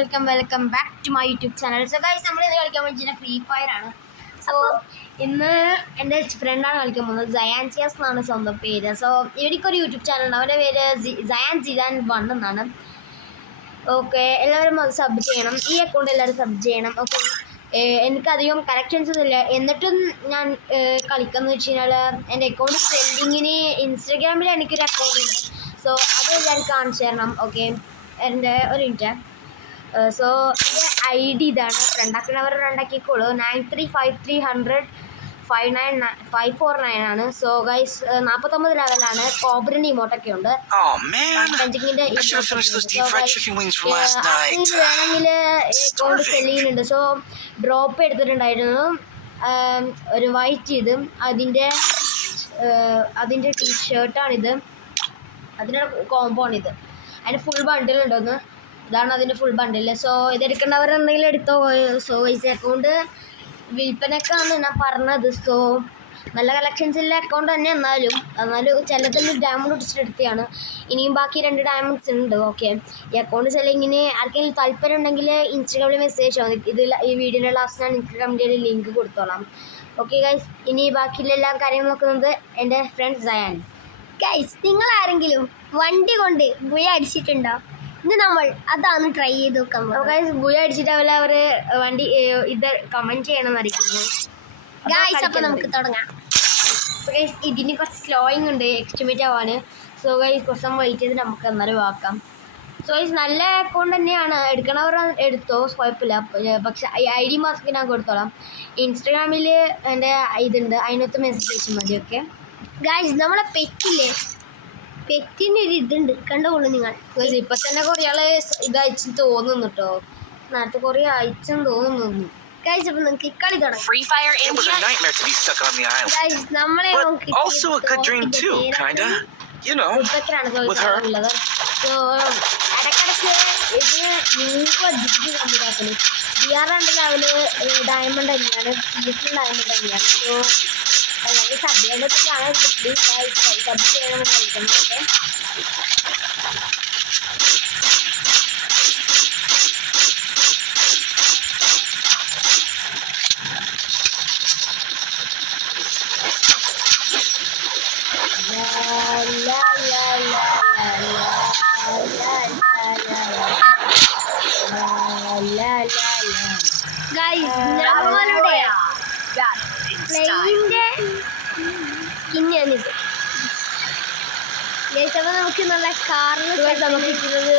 welcome back to my YouTube channel. So guys, നമ്മൾ ഇന്ന് കളിക്കാൻ പോകുന്നത് ഫ്രീ ഫയർ ആണ്. സോ ഇന്ന് എൻ്റെ ഫ്രണ്ടാണ് കളിക്കാൻ പോകുന്നത്. സയാൻസിയാസ് എന്നാണ് സ്വന്തം പേര്. സോ ഇവർക്കൊരു യൂട്യൂബ് ചാനലുണ്ട്, അവൻ്റെ പേര് സയാൻ ജിദാൻ 1 എന്നാണ്. ഓക്കെ, എല്ലാവരും അത് സബ് ചെയ്യണം. ഈ അക്കൗണ്ട് എല്ലാവരും സബ് ചെയ്യണം. ഓക്കെ, എനിക്കധികം കറക്ഷൻസ് ഒന്നും ഇല്ല, എന്നിട്ടും ഞാൻ കളിക്കാന്ന് വെച്ച് കഴിഞ്ഞാൽ എൻ്റെ അക്കൗണ്ട് ട്രെൻഡിങ്ങിന് ഇൻസ്റ്റാഗ്രാമിൽ എനിക്കൊരു അക്കൗണ്ട് ഉണ്ട്. സോ അത് എല്ലാവരും കാണിച്ചു തരണം. ഓക്കെ, എൻ്റെ ഒരു മിനിറ്റ്. സോ എൻ്റെ ID ഇതാണ്. ഫ്രണ്ടാക്കുന്നവർ ഫ്രണ്ടാക്കിക്കോളൂ. 935300599549 ആണ്. സോ ഗൈസ് 49 ലെവലാണ്. കോബ്രൻ ഇമോട്ടൊക്കെ ഉണ്ട്. വേണമെങ്കിൽ അക്കൗണ്ട് സെല് ചെയ്യുന്നുണ്ട്. സോ ഡ്രോപ്പ് എടുത്തിട്ടുണ്ടായിരുന്നു ഒരു വൈറ്റ്. ഇത് അതിൻ്റെ ടീഷർട്ടാണിത്, അതിൻ്റെ കോംബോ ആണിത്. അതിന് ഫുൾ ബണ്ടിലുണ്ടെന്ന്. ഇതാണ് അതിൻ്റെ ഫുൾ ബണ്ടിൽ. സോ ഇതെടുക്കേണ്ടവർ എന്തെങ്കിലും എടുത്തോ. സോ ഈ അക്കൗണ്ട് വിൽപ്പനക്കാണ് ഞാൻ പറഞ്ഞത്. സോ നല്ല കളക്ഷൻസിലെ അക്കൗണ്ട് തന്നെ, എന്നാലും ചിലതിൽ ഡയമണ്ട് ഇടിച്ചിട്ടെടുത്താണ്. ഇനിയും ബാക്കി 2 ഡയമണ്ട്സ് ഉണ്ട്. ഓക്കെ, ഈ അക്കൗണ്ട് സെല്ലിങ്ങിന് ആർക്കെങ്കിലും താല്പര്യം ഉണ്ടെങ്കിൽ ഇൻസ്റ്റാഗ്രാമിൽ മെസ്സേജ് മതി. ഈ വീഡിയോയുടെ ലാസ്റ്റ് ഞാൻ ഇൻസ്റ്റാഗ്രാമിൻ്റെ ലിങ്ക് കൊടുത്തോളാം. ഓക്കെ ഗൈസ്, ഇനി ബാക്കിയുള്ള എല്ലാ കാര്യങ്ങളും നോക്കുന്നത് എൻ്റെ ഫ്രണ്ട് സയാൻ. ഗൈസ്, നിങ്ങൾ ആരെങ്കിലും വണ്ടി കൊണ്ട് ബുയ അടിച്ചിട്ടുണ്ടോ? ഇത് നമ്മൾ അതാണ് ട്രൈ ചെയ്ത് നോക്കാൻ. ഗൈസ്, ബുയ അടിച്ചിട്ടാവില്ല അവർ വണ്ടി ഇത് കമൻറ്റ് ചെയ്യണമെന്നറിയിക്കുന്നു. ഗൈസ്, അപ്പോൾ നമുക്ക് തുടങ്ങാം. ഗൈസ്, ഇതിന് കുറച്ച് സ്ലോയിങ് ഉണ്ട് എക്സ്റ്റിമേറ്റ് ആവാൻ. സോ ഗൈസ്, കുറച്ച് വെയിറ്റ് ചെയ്ത് നമുക്ക് എന്നാലും ആക്കാം. സോ ഗൈസ്, നല്ല അക്കൗണ്ട് തന്നെയാണ്, എടുക്കണവർ എടുത്തോ, കുഴപ്പമില്ല. പക്ഷെ ID മാസ്ക് ഞാൻ കൊടുത്തോളാം. ഇൻസ്റ്റാഗ്രാമിൽ എൻ്റെ ഇതുണ്ട്, അതിനകത്ത് മെസ്സേജ് മതി. ഓക്കെ ഗൈസ്, നമ്മളെ പെറ്റിൻ്റെ ഒരു ഇതുണ്ട്, കണ്ടുകൊള്ളു നിങ്ങൾ. ഇപ്പം തന്നെ കുറേ ആൾ ഇത് അയച്ചെന്ന് തോന്നുന്നു കേട്ടോ. നേരത്തെ കുറേ അയച്ചെന്ന് തോന്നുന്നു. ഗൈസ്, അപ്പോൾ നമുക്ക് കളി തുടങ്ങാം. ഗൈസ്, നമ്മളെ ഉള്ളത്. സോ ഇടയ്ക്കിടയ്ക്ക് ഇത് 100 അധികം കമ്പിയാക്കല്. DR 2 ലെവല് ഡയമണ്ട് തന്നെയാണ്, സീസൺ ഡയമണ്ട് തന്നെയാണ്. സോ അല്ലെങ്കിൽ സബ്ജക്റ്റാണ് പ്ലീസ് സബ് ചെയ്യണമെന്ന് കഴിക്കുന്നത്. ഗൈസ്, നമ്മളുടെ പ്ലെയിൻ്റെ സ്കിന്നാണിത്. ഗൈസ്, അപ്പോൾ നമുക്ക് നല്ല കാറിന് നമുക്ക് കിട്ടുന്നത്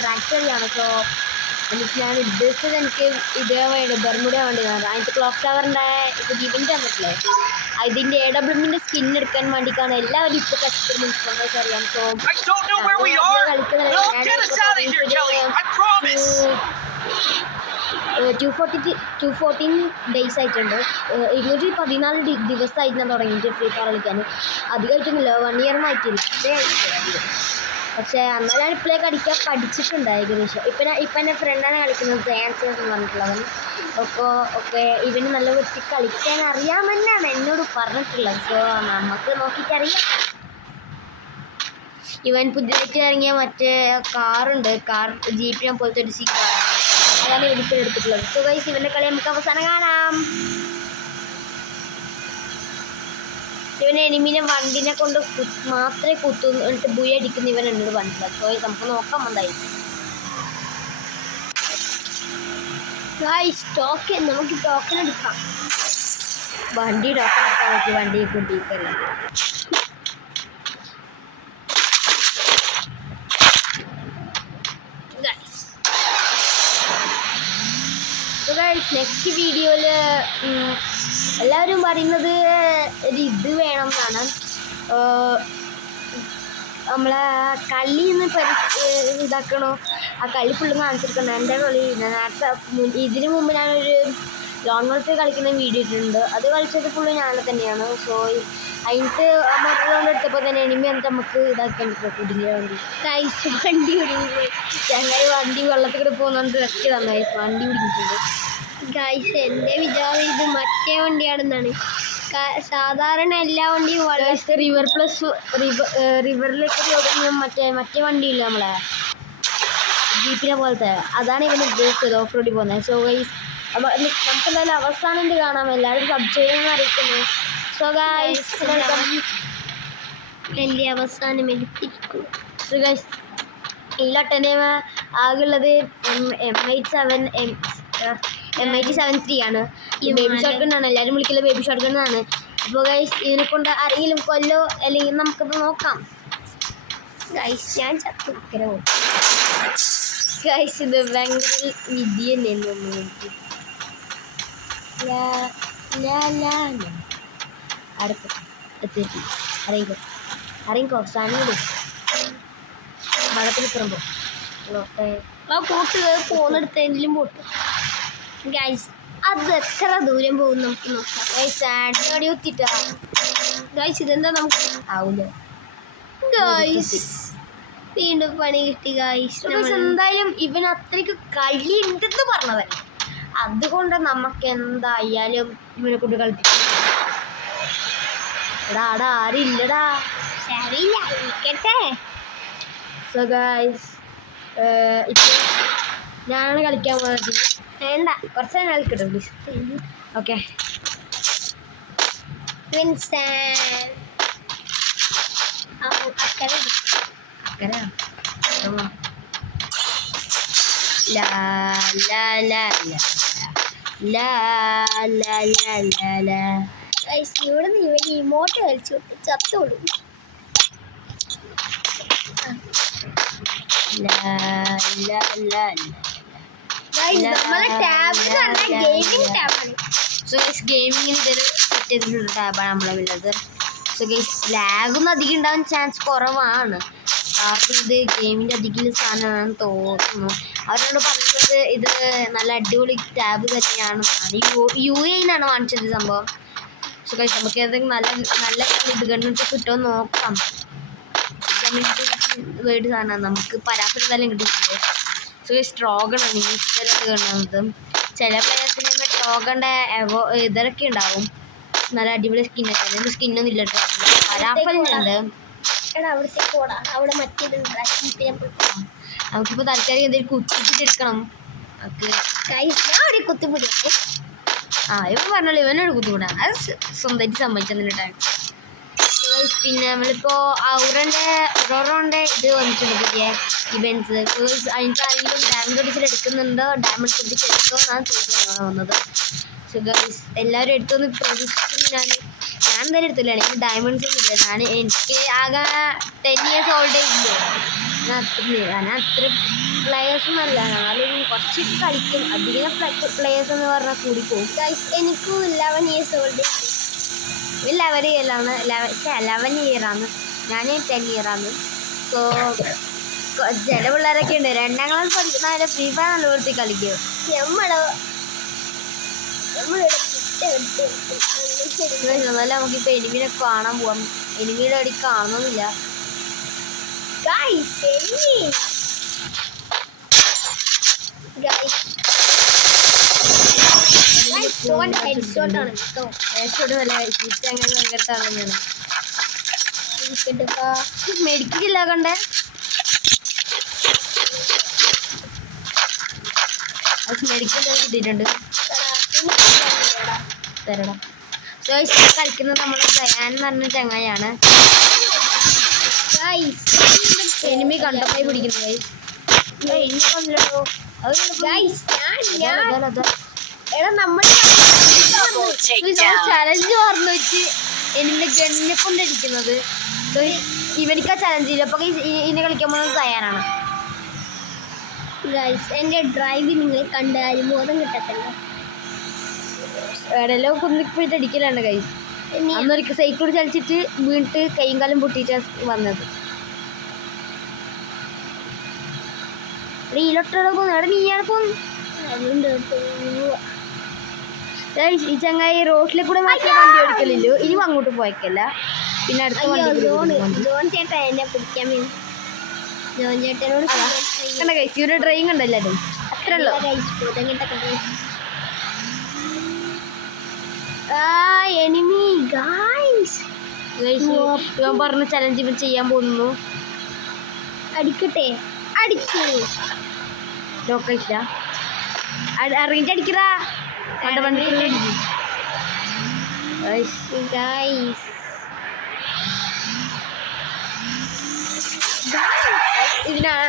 ട്രാക്ടറിലാണ്. സോ ഞാൻ ഉദ്ദേശിച്ചത് എനിക്ക് ഇതേ വേണ്ടി ബർമുഡ വേണ്ടിയതാണ്. അതിൻ്റെ ക്ലോക്ക് ടവറിൻ്റെ ഇവൻ്റ് വന്നിട്ടില്ലേ, അതിൻ്റെ AWMൻ്റെ സ്കിൻ എടുക്കാൻ വേണ്ടിയിട്ടാണ് എല്ലാവരും ഇപ്പോൾ കഷ്ടപ്പെട്ട് നിൽക്കുന്നത് അറിയാം. സോ കളിക്കുന്നത് 214 ഡേയ്സ് ആയിട്ടുണ്ട്. 214 ദിവസമായിട്ട് ഞാൻ തുടങ്ങിയിട്ട് ഫ്രീ ഫയർ കളിക്കാൻ. അധികമായിട്ടൊന്നുമില്ല, 1 ഇയർ ആയിട്ടില്ല. പക്ഷേ എന്നാലും ഞാൻ ഇപ്പോഴേ കളിക്കാൻ പഠിച്ചിട്ടുണ്ട് ഏകദേശം. ഇപ്പം എൻ്റെ ഫ്രണ്ടാണ് കളിക്കുന്നത്, സയാൻസിയാസ് എന്ന് പറഞ്ഞിട്ടുള്ളവൻ. ഒക്കെ ഇവന് നല്ല വൃത്തി കളിക്കാൻ അറിയാമെന്നാണ് എന്നോട് പറഞ്ഞിട്ടുള്ളത്. സോ നമുക്ക് നോക്കിയിട്ടറിയാം. ഇവൻ പുതിയതായിട്ട് ഇറങ്ങിയ മറ്റേ കാറുണ്ട്, ജീപ്പിനെ പോലത്തെ ഒരു കാറാണ്, അതാണ് ഇവനിപ്പോൾ എടുത്തിട്ടുള്ളത്. സോ ഗൈസ്, ഇവൻ്റെ കളി നമുക്ക് അവസാനം കാണാം. ഇവന് എനിമിനെ വണ്ടിനെ കൊണ്ട് മാത്രമേ എന്നിട്ട് ബുയ അടിക്കുന്ന ഇവൻ എന്നോട് പറഞ്ഞിട്ടുള്ളത്. സോ നമുക്ക് നോക്കാം എന്തായി. നമുക്ക് ടോക്കൺ എടുക്കാം. വണ്ടി ടോക്കൺ എടുക്കാൻ പറ്റി, വണ്ടിയെ കൂട്ടിയിട്ടല്ല. നെക്സ്റ്റ് വീഡിയോയിൽ എല്ലാവരും പറയുന്നത് ഒരു ഇത് വേണം എന്നാണ്. നമ്മളെ കളിന്ന് ഇതാക്കണോ, ആ കളി ഫുള്ള് കാണിച്ചെടുക്കണം. എൻ്റെ കളി നേരത്തെ ഇതിനു മുമ്പ് ഞാനൊരു ലോൺ വോൾഫ് കളിക്കുന്ന വീഡിയോ ഇട്ടിട്ടുണ്ട്. അത് കളിച്ചത് ഫുള്ള് ഞാൻ തന്നെയാണ്. സോ അതിനകത്ത് മറ്റൊരു എടുത്തപ്പോൾ തന്നെ എനിമി എന്നിട്ട് നമുക്ക് ഇതാക്കാൻ പറ്റും. കുടിഞ്ഞ വണ്ടി ചങ്ങായി വണ്ടി വെള്ളത്തിൽ കൂടെ പോകുന്നുണ്ട് ഒക്കെ നന്നായി വണ്ടി പിടിച്ചിട്ടുണ്ട്. ഗൈസ്, എൻ്റെ വിചാരം ഇത് മറ്റേ വണ്ടിയാണെന്നാണ്. സാധാരണ എല്ലാ വണ്ടിയും റിവറിലേക്ക് മറ്റേ വണ്ടിയില്ല നമ്മളെ ജീപ്പിനെ പോലത്തെ അതാണ് ഇവന് ഉദ്ദേശിച്ചത് ഓഫ് റോഡിൽ പോകുന്നത്. സോ ഗൈസ് നമുക്ക് എന്തായാലും അവസാനം ഇത് കാണാം. എല്ലാവരും സബ് ചെയ്യുമെന്ന് അറിയിക്കുന്നു. സോ ഗൈസ് വലിയ അവസാനം എടുത്തിരിക്കുന്നു. സോ ഗൈസ് ഈ ലട്ടനെ ആകെയുള്ളത് M87 ആണ്. ഈ ബേബി ഷോട്ട് ഗണ്ണാണ് എല്ലാവരും വിളിക്കല്. Baby shot ഗണ്ണാണ്. അപ്പോൾ ഗൈസ് ഇതിനെ കൊണ്ട് ആരെങ്കിലും കൊല്ലോ അല്ലെങ്കിൽ നമുക്കത് നോക്കാം. ഗൈസ് ഞാൻ ചത്തുക്കരോ. ഗൈസ് ഇത് ഭയങ്കര വിധി തന്നെയെന്ന് എത്തി അറിയിക്കോ സാധനം മഴത്തിൽ നിൽക്കുമ്പോ ആ പോട്ട് പോകുന്നിടത്തെങ്കിലും പോട്ട്. ഗൈസ് അത് എത്ര ദൂരം പോകും നമുക്ക് നോക്കാം. ഗൈസ് കുത്തിട്ടാ ഗൈസ് ഇതെന്താ നമുക്ക് ആവൂല. ഗൈസ് വീണ്ടും പണി കിട്ടി. ഗൈസ് എന്തായാലും ഇവൻ അത്രയ്ക്ക് കളിയുണ്ടെന്ന് പറഞ്ഞതല്ലേ, അതുകൊണ്ട് നമുക്ക് എന്തായാലും ഇവനെ കൊണ്ട് കളിപ്പിക്കും. എടാ അവിടെ ആരില്ലടാ. ശരിയില്ല ഇരിക്കട്ടെ. സോ ഗൈസ് ഇപ്പം ഞാനാണ് കളിക്കാൻ പോകുന്നത്. വേണ്ട കുറച്ച് നേരം കളിക്കട്ടെ പ്ലീസ്. ഓക്കെ ഇവിടെ നിന്ന് ഇവൻ ഇമോട്ട് കളിച്ചു ചത്തോളൂ. നമ്മളെ ടാബ് ഗെയിമിംഗ് ടാബാണ്. സോ ഗൈസ് ഗെയിമിങ്ങിന് ഇതൊരു സെറ്റ് ചെയ്തിട്ടുള്ള ടാബാണ് നമ്മളെ ഉള്ളത്. സോ ഗൈസ് ലാഗൊന്നും അധികം ഉണ്ടാവാൻ ചാൻസ് കുറവാണ്, കാരണം ഇത് ഗെയിമിൻ്റെ അധികം സാധനമാണെന്ന് തോന്നുന്നു. അവരോട് പറഞ്ഞത് ഇത് നല്ല അടിപൊളി ടാബ് തന്നെയാണ്. UAE-ന്നാണ് വാങ്ങിച്ചത് സംഭവം. സോ ഗൈസ് നമുക്ക് ഏതെങ്കിലും നല്ല ഇത് കണ്ടിട്ട് കിട്ടുമോ നോക്കാം. വേർഡ് സാധനമാണ് നമുക്ക് പരാപ്പെടുത്താലും കിട്ടിയിട്ടുണ്ട്. സോ ഗൈസ് ട്രോഗണാണ് ഈ സ്ഥലത്ത് കാണുന്നത്. ചില പ്ലേയേഴ്സിന് ട്രോഗൻ്റെ ഇതൊക്കെ ഉണ്ടാവും, നല്ല അടിപൊളി സ്കിന്നൊക്കെ. അതിൻ്റെ സ്കിന്നൊന്നും ഇല്ല. പരാഫലുണ്ട്. അവിടെ മറ്റേതുണ്ട്. നമുക്കിപ്പോൾ തൽക്കാലം എന്തെങ്കിലും കുത്തിപ്പിടിച്ചെടുക്കണം. ഒരു കുത്തിപ്പിടിക്കും. ഇവൻ പറഞ്ഞോളൂ ഇവനോട് കുത്തിപ്പിടാം. അത് സ്വന്തമായിട്ട് സമ്മതിച്ചെന്നിട്ടാ. പിന്നെ നമ്മളിപ്പോൾ ഔറോറോൻ്റെ ഇത് വന്നിട്ടുണ്ട് പുതിയ ഇവൻറ്റ്സ്. അതിൻ്റെ ആരെങ്കിലും ഡയമണ്ട് ഒടിച്ചിട്ട് എടുക്കുന്നുണ്ടോ, ഡയമണ്ട് ഒടിച്ച് എടുത്തോ എന്നാണ് ചോദിക്കാൻ വന്നത്. സോ ഗൈസ് എല്ലാവരും എടുത്തോന്ന് പ്രതീക്ഷിക്കുന്നു. ഞാൻ എന്തായാലും എടുത്തില്ല, എനിക്ക് ഡയമണ്ട്സ് ഒന്നും ഇല്ല. എനിക്ക് ആകെ 10 years ഓൾഡേ ഇല്ല. ഞാൻ അത്ര പ്ലെയേഴ്സൊന്നും അല്ല, എന്നാലും കുറച്ച് കളിക്കും. അധികം പ്ലെയേഴ്സ് എന്ന് പറഞ്ഞാൽ കൂടിപ്പോവും. എനിക്കും 11 years ഓൾഡ്. 11 year ആണ്. ഞാൻ 10 year ആണ്. സോ ചില പിള്ളേരൊക്കെ ഉണ്ട് 2ാം ക്ലാസ് പഠിക്കുന്ന ഫ്രീ ഫയർ നല്ല വൃത്തി കളിക്കും. എന്നാലും നമുക്കിപ്പോൾ എനിമിനെ കാണാൻ പോവാം. എനിമിയുടെ അടി കാണുന്നില്ല. മെഡിക്കില്ല കണ്ടേ. മെഡിക്കൽ കിട്ടിയിട്ടുണ്ട്. തരണം. സോ കളിക്കുന്നത് നമ്മുടെ ജയാൻ എന്ന് പറഞ്ഞ ചങ്ങായാണ്. എനിമി കണ്ടപ്പോയി പിടിക്കുന്നത്. ചലഞ്ച് പറഞ്ഞു വെച്ച് എനിമിനെ ഗണ്ണിനെ കൊണ്ടടിക്കുന്നത്. ഇവനിക്കാ ചലഞ്ചില്ല. അപ്പൊ ഇതിനെ കളിക്കാൻ പോകുന്നത് ജയാനാണ്. എൻ്റെ ഡ്രൈവ് നിങ്ങൾ കണ്ടാലും ബോധം കിട്ടത്തില്ല. എവിടെയല്ലോ കുന്നിപ്പോയിട്ട് അടിക്കലാണ് കൈ. അന്നൊരിക്കൽ സൈക്കിൾ ചലിച്ചിട്ട് വീണിട്ട് കൈയും കാലം പൊട്ടിയിട്ടാണ് വന്നത്. റീലോട്ടോടെ പോകുന്നു. അവിടെ നീയാണ് പോകുന്നു. ഈ ചങ്ങായി റോഡിലെ കൂടെ മാത്രമേ വണ്ടി ഓടിക്കലില്ലു. ഇനി അങ്ങോട്ട് പോയേക്കല്ല. പിന്നെ അടുത്ത ജോൺ ചേട്ടാ എന്നെ പിടിക്കാൻ വേണ്ടി. ജോൺ ചേട്ടനോട് കണ്ട കൈസ് ഇവരുടെ ഡ്രൈവിംഗ് ഉണ്ട് എല്ലാവരും. അത്ര ഉള്ളു. എനിമി ഗായ്സ് ഞാൻ പറഞ്ഞ ചലഞ്ച് ഇവൻ ചെയ്യാൻ പോകുന്നു. അടിക്കട്ടെ. അടിച്ചു. ലോക്കലില്ല ഇറങ്ങിട്ട് അടിക്കടാ പണ്ട് പണ്ട് ഗൈസ് ഇതിനാണ്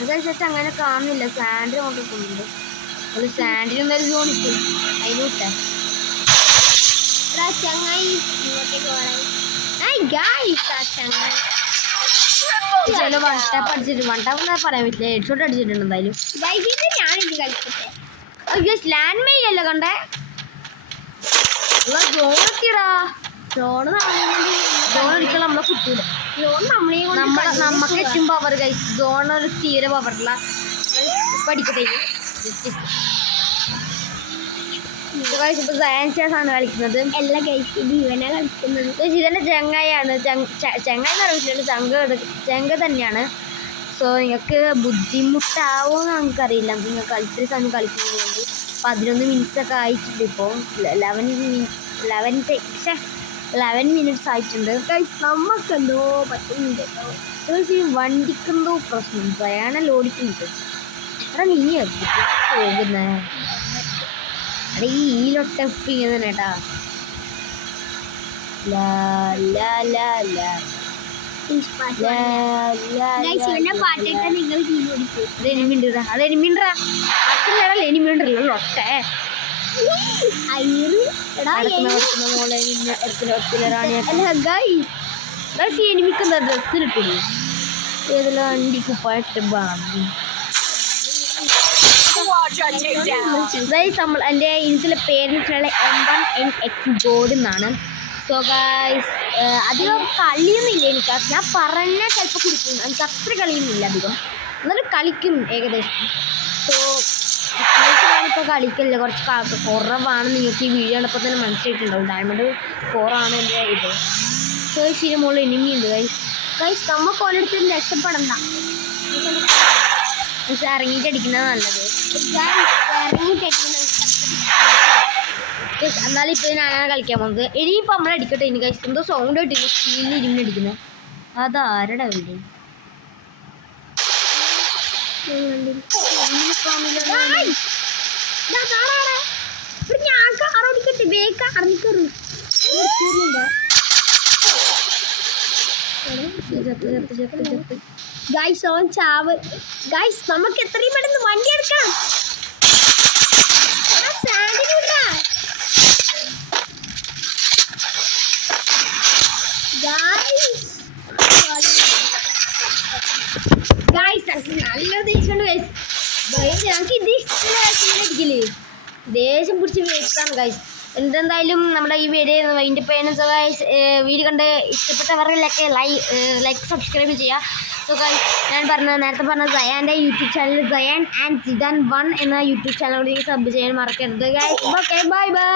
അതനുസരിച്ച് അങ്ങനെ കാണുന്നില്ല സാൻഡ് കൊണ്ടിട്ടുണ്ട് അത് സാൻഡിന് എന്തായാലും ജോണിക്കും അതിന് വിട്ടേ ചങ്ങായി ഇങ്ങോട്ടേക്ക് പോകാൻ ഗൈസ് ആ ചങ്ങായി ചില വൺ ടാപ്പ് അടിച്ചിട്ട് വൺ ടാപ്പ് എന്നാ പറയാൻ പറ്റില്ല ഹെഡ്ഷോട്ട് അടിച്ചിട്ടുണ്ട് എന്തായാലും ഗൈസ് ഇത് ഞാനിത് കളിക്കട്ടെ ലാൻഡ് മെയിൻ അല്ലേ കണ്ടേ ജോൺ എത്തിയടാ ഡ്രോണ് ജോൺ അടിക്കാൻ നമ്മളെ കിട്ടൂല ഡ്രോൺ നമുക്ക് ഏറ്റവും പവർ കഴിച്ചു ജോൺ ഒരു തീരെ പവറുള്ള പഠിക്കട്ടെ ഇപ്പൊ സയൻസ് ആണ് കളിക്കുന്നത് എല്ലാ ഗൈസ് ഇത് ഇവനാ കളിക്കുന്നത് ഇതെന്റെ ചെങ്ങായാണ് ചെങ്ങായി എന്ന് അറിയില്ല ചെങ്ക തന്നെയാണ് സോ നിങ്ങൾക്ക് ബുദ്ധിമുട്ടാവുമെന്ന് നമുക്കറിയില്ല നിങ്ങൾക്ക് ഇത്തിരി സമയം കളിക്കുന്നതുകൊണ്ട് 11 മിനിറ്റ്സ് ഒക്കെ ആയിട്ടുണ്ട് ഇപ്പോൾ 11 മിനിറ്റ്സ് ആയിട്ടുണ്ട് നമുക്കെന്തോ പറ്റുന്നുണ്ട് ഈ വണ്ടിക്കെന്തോ പ്രശ്നം സയാണല്ലോ ഓടിക്കുന്നത് എടാ നീ പോകുന്നേ എടാ ഈ ലൊട്ടപ്പ് ഇങ്ങനെ തന്നെ കേട്ടാ പാട്ടിട്ട് നിങ്ങൾ എനിമിണ്ടോ ലൊട്ടേ എനിമിക്കുന്ന ഡ്രസ്സിലിട്ടില്ലേ ഏതെല്ലാം വണ്ടി കുപ്പായിട്ട് ബാങ്ങി നമ്മൾ എൻ്റെ ഇതിലെ പേരിട്ടുള്ള M1NX ബോർഡ് എന്നാണ് സോ ഗൈസ് അധികം കളിയൊന്നുമില്ല എനിക്ക് ഞാൻ പറഞ്ഞാൽ ചിലപ്പോൾ കുടിക്കും എനിക്ക് അത്ര കളിയൊന്നുമില്ല അധികം എന്നാലും കളിക്കും ഏകദേശം സോ ഞാനിപ്പോൾ കളിക്കില്ല കുറച്ച് കുറവാണ് നിങ്ങൾക്ക് ഈ വീഡിയോ കണ്ടപ്പോൾ തന്നെ മനസ്സിലായിട്ടുണ്ടാവും ഡയമണ്ട് 4 ആണ് എൻ്റെ ഇത് സോ ശരി മുകളിൽ എനിമിയുണ്ട് ഗൈസ് നമുക്ക് ഓരോരുത്തരും രക്ഷപ്പെടണ്ട ഇറങ്ങിയിട്ട് അടിക്കുന്നത് നല്ലത് എന്നാലും ഇപ്പോൾ ഞാനാണ് കളിക്കാൻ പോകുന്നത് ഇനിയിപ്പോൾ നമ്മൾ അടിക്കട്ടെ ഇനി കഴിച്ച് എന്തോ സൗണ്ട് കിട്ടില്ല സ്ക്രീനിൽ ഇരുന്ന് അടിക്കുന്നത് അതാരടാ വീട് ഞാൻ കാറോടിക്കട്ടെ വേഗം അറിഞ്ഞിക്കറു ഗൈസ് ഓൻ ചാവ് ഗൈസ് നമുക്ക് എത്രയും പെട്ടെന്ന് വണ്ടി എടുക്കണം നല്ല ദേഷ്യം ഞങ്ങൾക്ക് ഇത് ഇഷ്ടമില്ലേ ദേഷ്യം പിടിച്ച് വേസ്റ്റാണ് ഗൈസ് എന്തെന്തായാലും നമ്മുടെ ഈ വീഡിയോ അതിൻ്റെ പേരൻസ് ഗൈസ് വീഡിയോ കണ്ട് ഇഷ്ടപ്പെട്ടവരിലൊക്കെ ലൈക്ക് സബ്സ്ക്രൈബ് ചെയ്യുക സോ ഗൈസ് ഞാൻ നേരത്തെ പറഞ്ഞ സയാൻ്റെ YouTube channel Zayan and Zidan 1 എന്ന യൂട്യൂബ് ചാനലിലേക്ക് സബ് ചെയ്യാൻ മറക്കരുത് ഗൈസ് ഓക്കെ ബൈ ബൈ